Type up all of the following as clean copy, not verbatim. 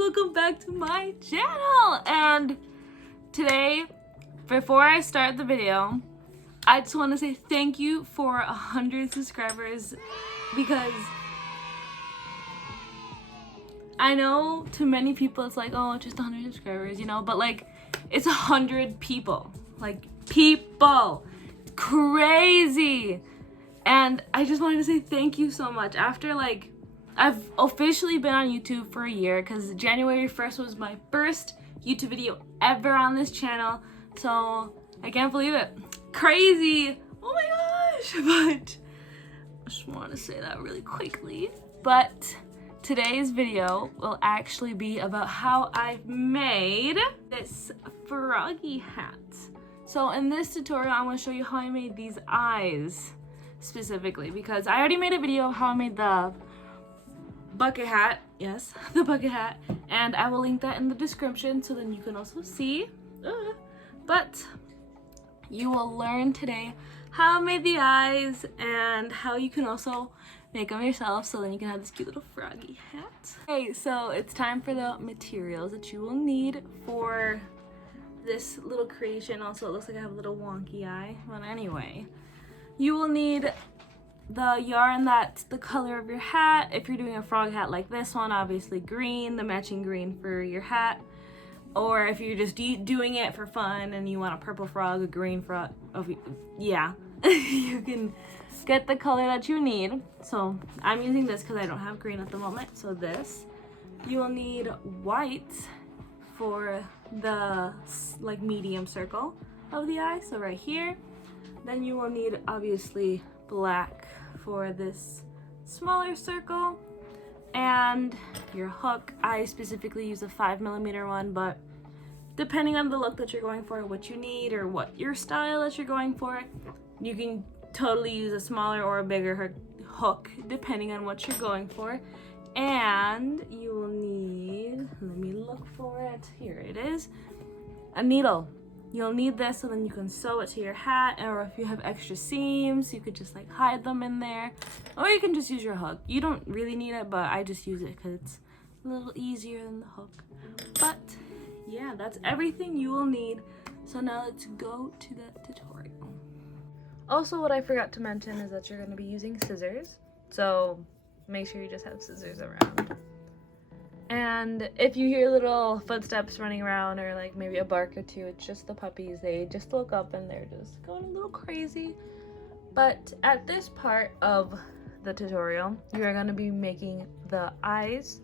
welcome back to my channel. And today, before I start the video, I just want to say thank you for 100 subscribers, because I know to many people it's like, oh, just 100 subscribers, you know, but like it's 100 people, like people, crazy. And I just wanted to say thank you so much. After like, I've officially been on YouTube for a year, because January 1st was my first YouTube video ever on this channel. So I can't believe it. Crazy. Oh my gosh. But I just want to say that really quickly. But today's video will actually be about how I've made this froggy hat. So in this tutorial, I'm going to show you how I made these eyes specifically, because I already made a video of how I made the bucket hat. Yes, the bucket hat. And I will link that in the description so then you can also see. But you will learn today how I made the eyes and how you can also make them yourself, so then you can have this cute little froggy hat. Okay, so it's time for the materials that you will need for this little creation. Also, it looks like I have a little wonky eye. But anyway, you will need the yarn that's the color of your hat. If you're doing a frog hat like this one, obviously green, the matching green for your hat. Or if you're just doing it for fun and you want a purple frog, a green frog, yeah, you can get the color that you need. So I'm using this because I don't have green at the moment. So this, you will need white for the like medium circle of the eye, so right here. Then you will need obviously black for this smaller circle, and your hook. I specifically use a 5mm one, but depending on the look that you're going for, what you need, or what your style that you're going for, you can totally use a smaller or a bigger hook depending on what you're going for. And you will need, let me look for it, here it is, a needle. You'll need this so then you can sew it to your hat, or if you have extra seams, you could just like hide them in there, or you can just use your hook. You don't really need it, but I just use it because it's a little easier than the hook. But yeah, that's everything you will need. So now let's go to the tutorial. Also, what I forgot to mention is that you're going to be using scissors, so make sure you just have scissors around. And if you hear little footsteps running around, or like maybe a bark or two, it's just the puppies. They just woke up and they're just going a little crazy. But at this part of the tutorial, you are going to be making the eyes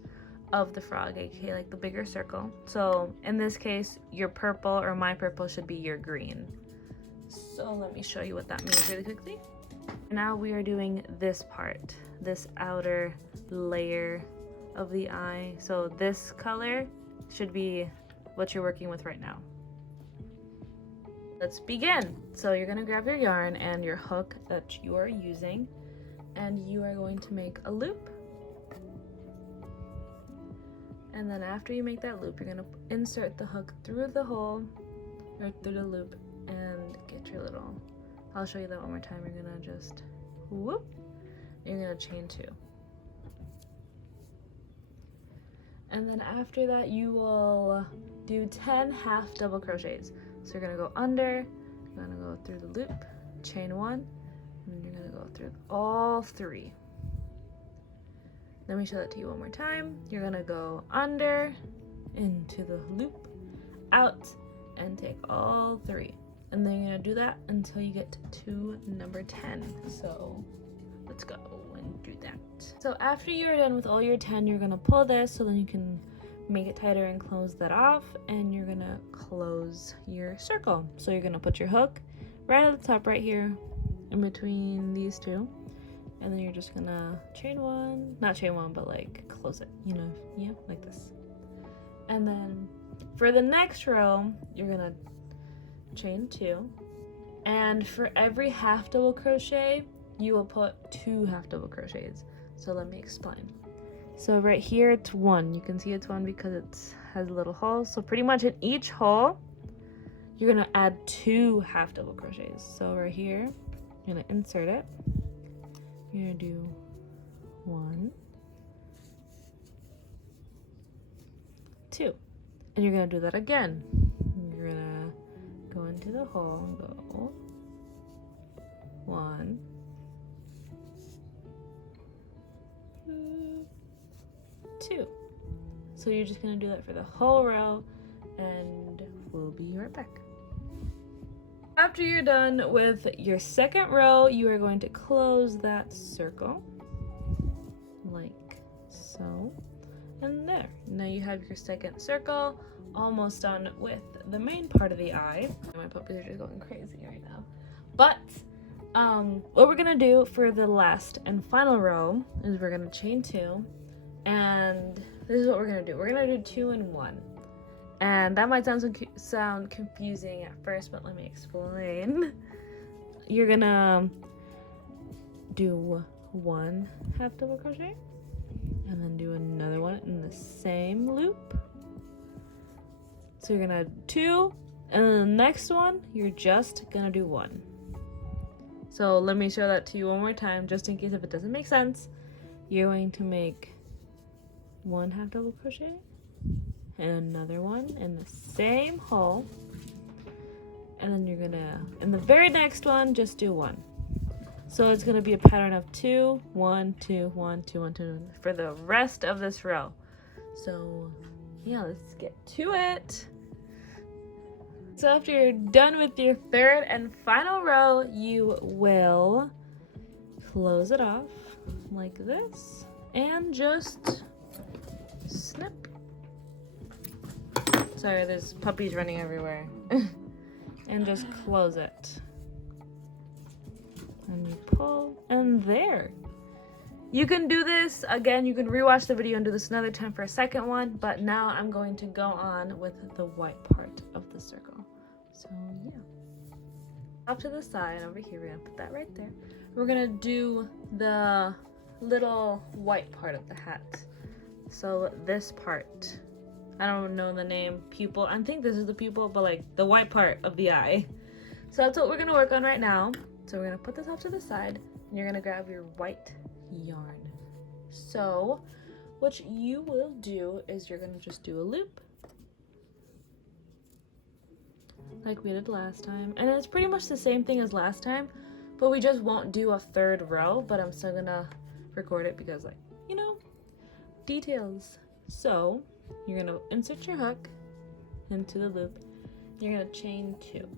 of the frog, aka like the bigger circle. So in this case, your purple, or my purple, should be your green. So let me show you what that means really quickly. Now we are doing this part, this outer layer of the eye. So this color should be what you're working with right now. Let's begin. So you're going to grab your yarn and your hook that you are using, and you are going to make a loop. And then after you make that loop, you're going to insert the hook through the hole, or through the loop, and get your little, I'll show you that one more time. You're going to just whoop, you're going to chain 2. And then after that, you will do 10 half double crochets. So you're gonna go under, you're gonna go through the loop, chain 1, and then you're gonna go through all 3. Let me show that to you one more time. You're gonna go under, into the loop, out, and take all 3. And then you're gonna do that until you get to number 10. So let's go and do that. So after you're done with all your 10, you're gonna pull this so then you can make it tighter and close that off, and you're gonna close your circle. So you're gonna put your hook right at the top right here in between these two, and then you're just gonna chain 1, not chain 1, but like close it, you know, yeah, like this. And then for the next row, you're gonna chain 2, and for every half double crochet, you will put 2 half double crochets. So let me explain. So right here it's 1. You can see it's 1 because it has a little hole. So pretty much in each hole, you're gonna add 2 half double crochets. So right here, you're gonna insert it. You're gonna do 1, 2. And you're gonna do that again. You're gonna go into the hole and go 1, 2. So you're just gonna do that for the whole row, and we'll be right back. After you're done with your second row, you are going to close that circle like so, and there. Now you have your second circle almost done with the main part of the eye. My puppies are just going crazy right now. But what we're gonna do for the last and final row is we're gonna chain 2, and this is what we're gonna do. We're gonna do 2 and 1. And that might sound confusing at first, but let me explain. You're gonna do 1 half double crochet, and then do another one in the same loop. So you're gonna 2, and then the next one, you're just gonna do 1. So let me show that to you one more time, just in case if it doesn't make sense. You're going to make 1 half double crochet, and another one in the same hole, and then you're gonna, in the very next one, just do 1. So it's gonna be a pattern of 2, 1, 2, 1, 2, 1, 2 for the rest of this row. So yeah, let's get to it. So after you're done with your third and final row, you will close it off like this and just snip. Sorry, there's puppies running everywhere. And just close it. And you pull, and there. You can do this again. You can rewatch the video and do this another time for a second one, but now I'm going to go on with the white part of the circle. So yeah. Off to the side over here, we're gonna put that right there. We're gonna do the little white part of the hat. So this part, I don't know the name, pupil. I think this is the pupil, but like the white part of the eye. So that's what we're gonna work on right now. So we're gonna put this off to the side, and you're gonna grab your white yarn. So what you will do is you're gonna just do a loop like we did last time, and it's pretty much the same thing as last time, but we just won't do a third row, but I'm still gonna record it because, like, you know, details. So you're gonna insert your hook into the loop, you're gonna chain 2,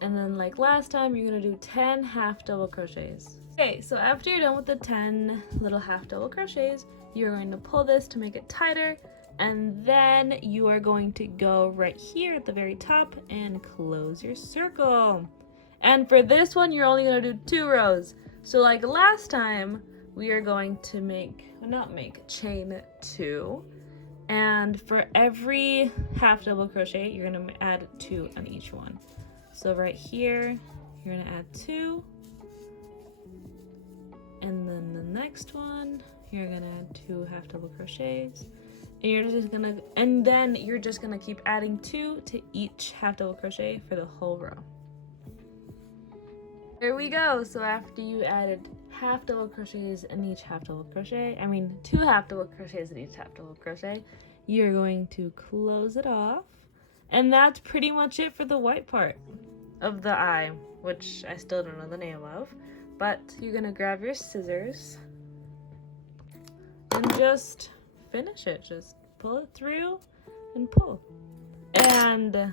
and then like last time you're gonna do 10 half double crochets. Okay, so after you're done with the 10 little half double crochets, you're going to pull this to make it tighter, and then you are going to go right here at the very top and close your circle. And for this one, you're only gonna do 2 rows. So like last time, we are going to chain 2. And for every half double crochet, you're gonna add 2 on each one. So right here, you're gonna add 2. And then the next one, you're gonna add 2 half double crochets. And then you're just gonna keep adding 2 to each half double crochet for the whole row. There we go. So after you added half double crochets in each half double crochet, 2 half double crochets in each half double crochet, you're going to close it off. And that's pretty much it for the white part of the eye, which I still don't know the name of. But you're gonna grab your scissors and just finish it. Just pull it through and pull. And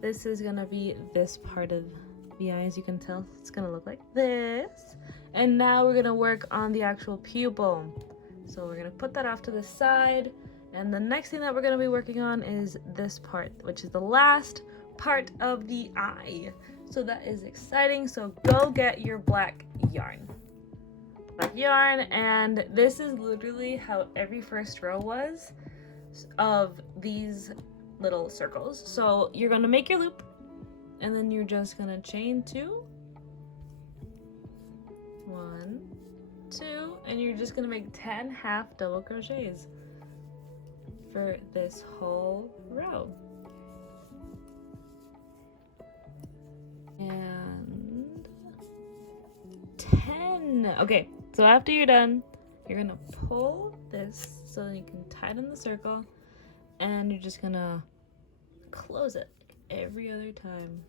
this is gonna be this part of the eye. As you can tell, it's gonna look like this. And now we're gonna work on the actual pupil. So we're gonna put that off to the side. And the next thing that we're gonna be working on is this part, which is the last part of the eye. So that is exciting. So go get your black yarn. And this is literally how every first row was of these little circles. So you're gonna make your loop, and then you're just gonna chain 2, 1, 2, and you're just gonna make 10 half double crochets for this whole row. And 10. Okay, so after you're done, you're gonna pull this so that you can tighten the circle, and you're just gonna close it every other time.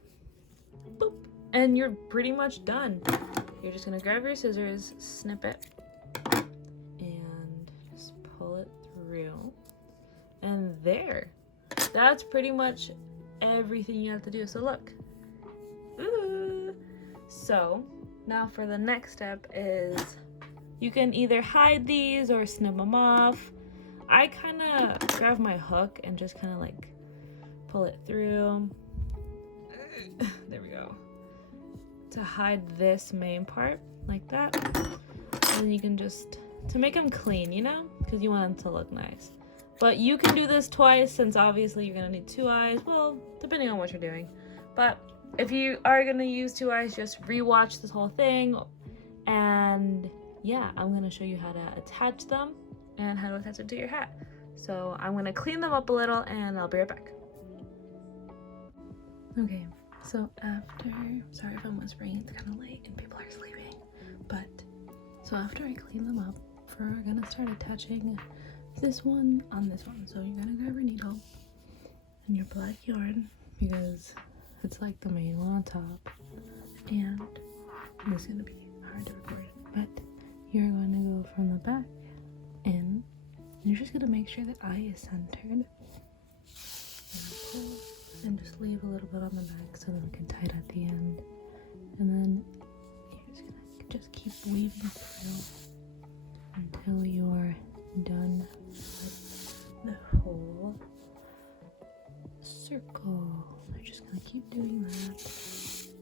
Boop. And you're pretty much done. You're just gonna grab your scissors, snip it, and just pull it through. And there. That's pretty much everything you have to do. So look. Ooh. So now for the next step is you can either hide these or snip them off. I kind of grab my hook and just kind of like pull it through. There we go. To hide this main part like that. And then you can just, to make them clean, you know, because you want them to look nice. But you can do this twice since obviously you're going to need 2 eyes. Well, depending on what you're doing. But if you are going to use 2 eyes, just rewatch this whole thing. And yeah, I'm going to show you how to attach them and how to attach it to your hat. So I'm going to clean them up a little and I'll be right back. Okay, so after, sorry if I'm whispering, it's kind of late and people are sleeping. But, so after I clean them up, we're going to start attaching this one on this one. So you're going to grab your needle and your black yarn because it's like the main one on top. And this is going to be hard to record, but you're going to go from the back in. You're just going to make sure that eye is centered. And pull and just leave a little bit on the back so that we can tie it at the end. And then you're just going to just keep weaving through until you're done with the whole circle. You're just going to keep doing that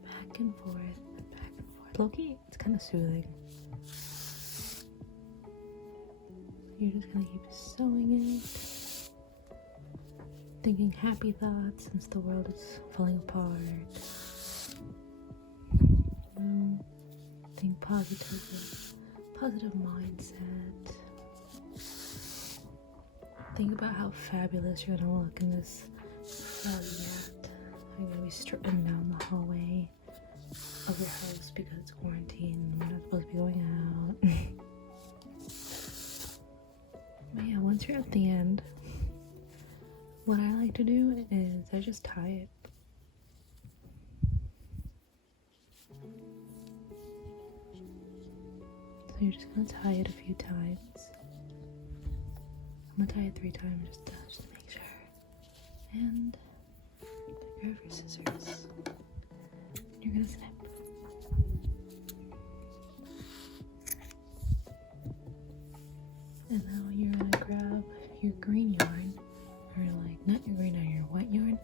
back and forth and back and forth. Low-key, it's kind of soothing. You're just gonna keep sewing it, thinking happy thoughts since the world is falling apart. You know, think positively, positive mindset. Think about how fabulous you're gonna look in this froggy hat. You're gonna be strutting down the hallway of your house because it's quarantine and we're not supposed to be going out. But yeah, once you're at the end, what I like to do is I just tie it. So you're just gonna tie it a few times. I'm gonna tie it 3 times just to make sure. And grab your scissors. You're gonna snip. And now you're gonna grab your green yarn, or like not your green yarn, your white yarn,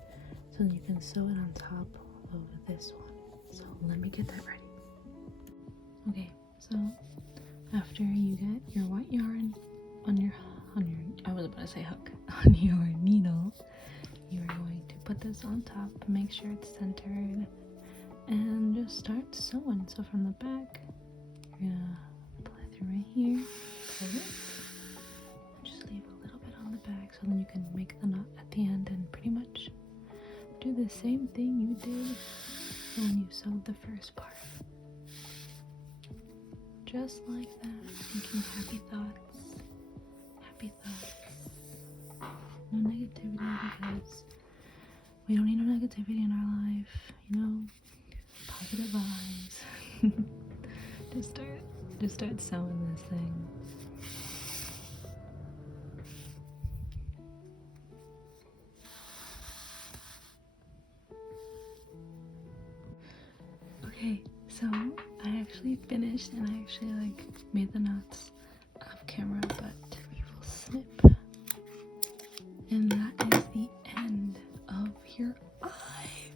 so you can sew it on top of this one. So let me get that ready. Okay, so after you get your white yarn on your I was about to say hook, on your needle, you're going to put this on top, make sure it's centered, and just start sewing. So from the back, you're gonna apply through right here, pull it. Leave a little bit on the back so then you can make the knot at the end and pretty much do the same thing you did when you sewed the first part. Just like that, thinking happy thoughts. Happy thoughts. No negativity because we don't need no negativity in our life, you know? Positive vibes. just start sewing this thing. Okay, so I actually finished and I actually like made the knots off camera, but we will snip. And that is the end of your eye.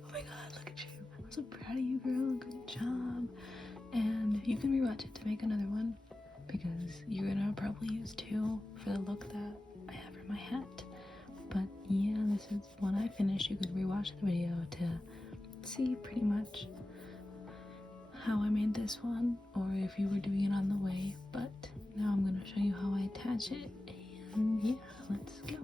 Oh my god, look at you. I'm so proud of you, girl. Good job. And you can rewatch it to make another one because you're gonna probably use 2 for the look that I have for my hat. But yeah, this is when I finished. You could rewatch the video to see pretty much how I made this one, or if you were doing it on the way. But now I'm going to show you how I attach it, and yeah, let's go.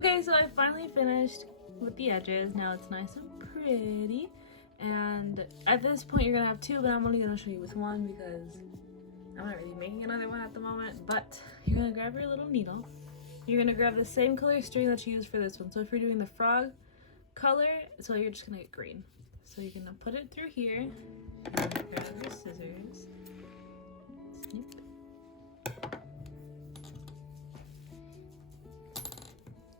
Okay, so I finally finished with the edges. Now it's nice and pretty, and at this point you're gonna have 2, but I'm only gonna show you with 1 because I'm not really making another one at the moment. But you're gonna grab your little needle you're gonna grab the same color string that you used for this one. So if you're doing the frog color, so you're just gonna get green. So you're gonna put it through here, grab the scissors, snip.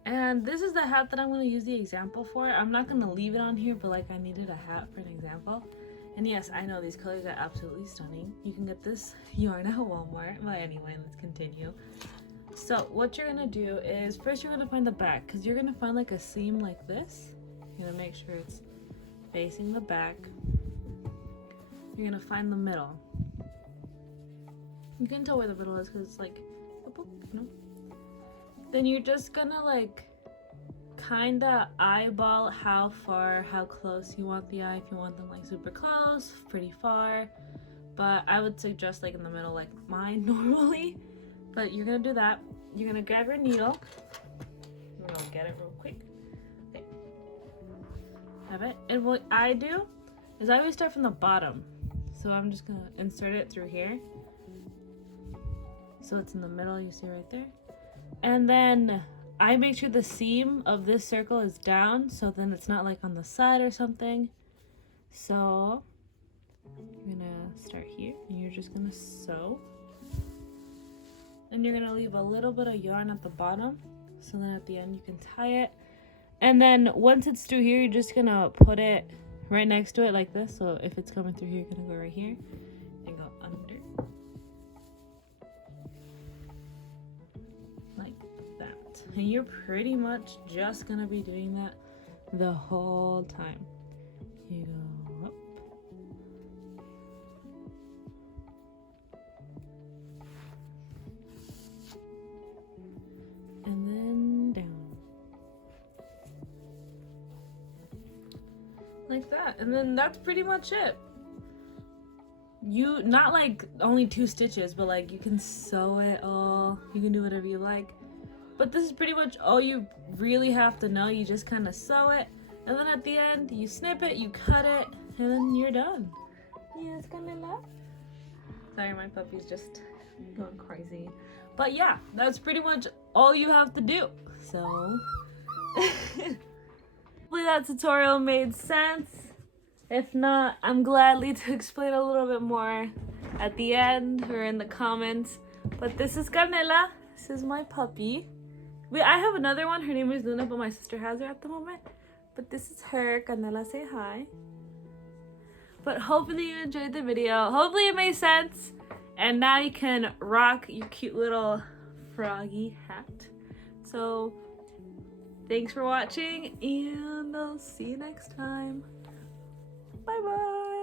And this is the hat that I'm going to use the example for. I'm not going to leave it on here, but like I needed a hat for an example. And yes, I know these colors are absolutely stunning. You can get this yarn at Walmart. But anyway, let's continue. So what you're going to do is first you're going to find the back, because you're going to find like a seam like this. You're going to make sure it's facing the back. You're going to find the middle. You can tell where the middle is because it's like, you know? Then you're just gonna like kinda eyeball how close you want the eye. If you want them like super close, pretty far, but I would suggest like in the middle like mine normally. But you're gonna do that. You're gonna grab your needle. I'm gonna get it real quick. Okay. Have it. And what I do is I always start from the bottom. So I'm just gonna insert it through here. So it's in the middle, you see right there. And then I make sure the seam of this circle is down, so then it's not like on the side or something. So you're gonna start here and you're just gonna sew. And you're gonna leave a little bit of yarn at the bottom, so then at the end you can tie it. And then once it's through here, you're just gonna put it right next to it like this. So if it's coming through here, you're gonna go right here and go under. And you're pretty much just gonna be doing that the whole time. You go up. And then down. Like that. And then that's pretty much it. You, not like only 2 stitches, but like you can sew it all. You can do whatever you like. But this is pretty much all you really have to know. You just kind of sew it, and then at the end, you snip it, you cut it, and then you're done. Yes, Camila? Sorry, my puppy's just going crazy. But yeah, that's pretty much all you have to do. So, hopefully that tutorial made sense. If not, I'm gladly to explain a little bit more at the end or in the comments. But this is Canela. This is my puppy. I have another one. Her name is Luna, but my sister has her at the moment. But this is her. Canela, say hi. But hopefully you enjoyed the video. Hopefully it made sense. And now you can rock your cute little froggy hat. So, thanks for watching, and I'll see you next time. Bye-bye.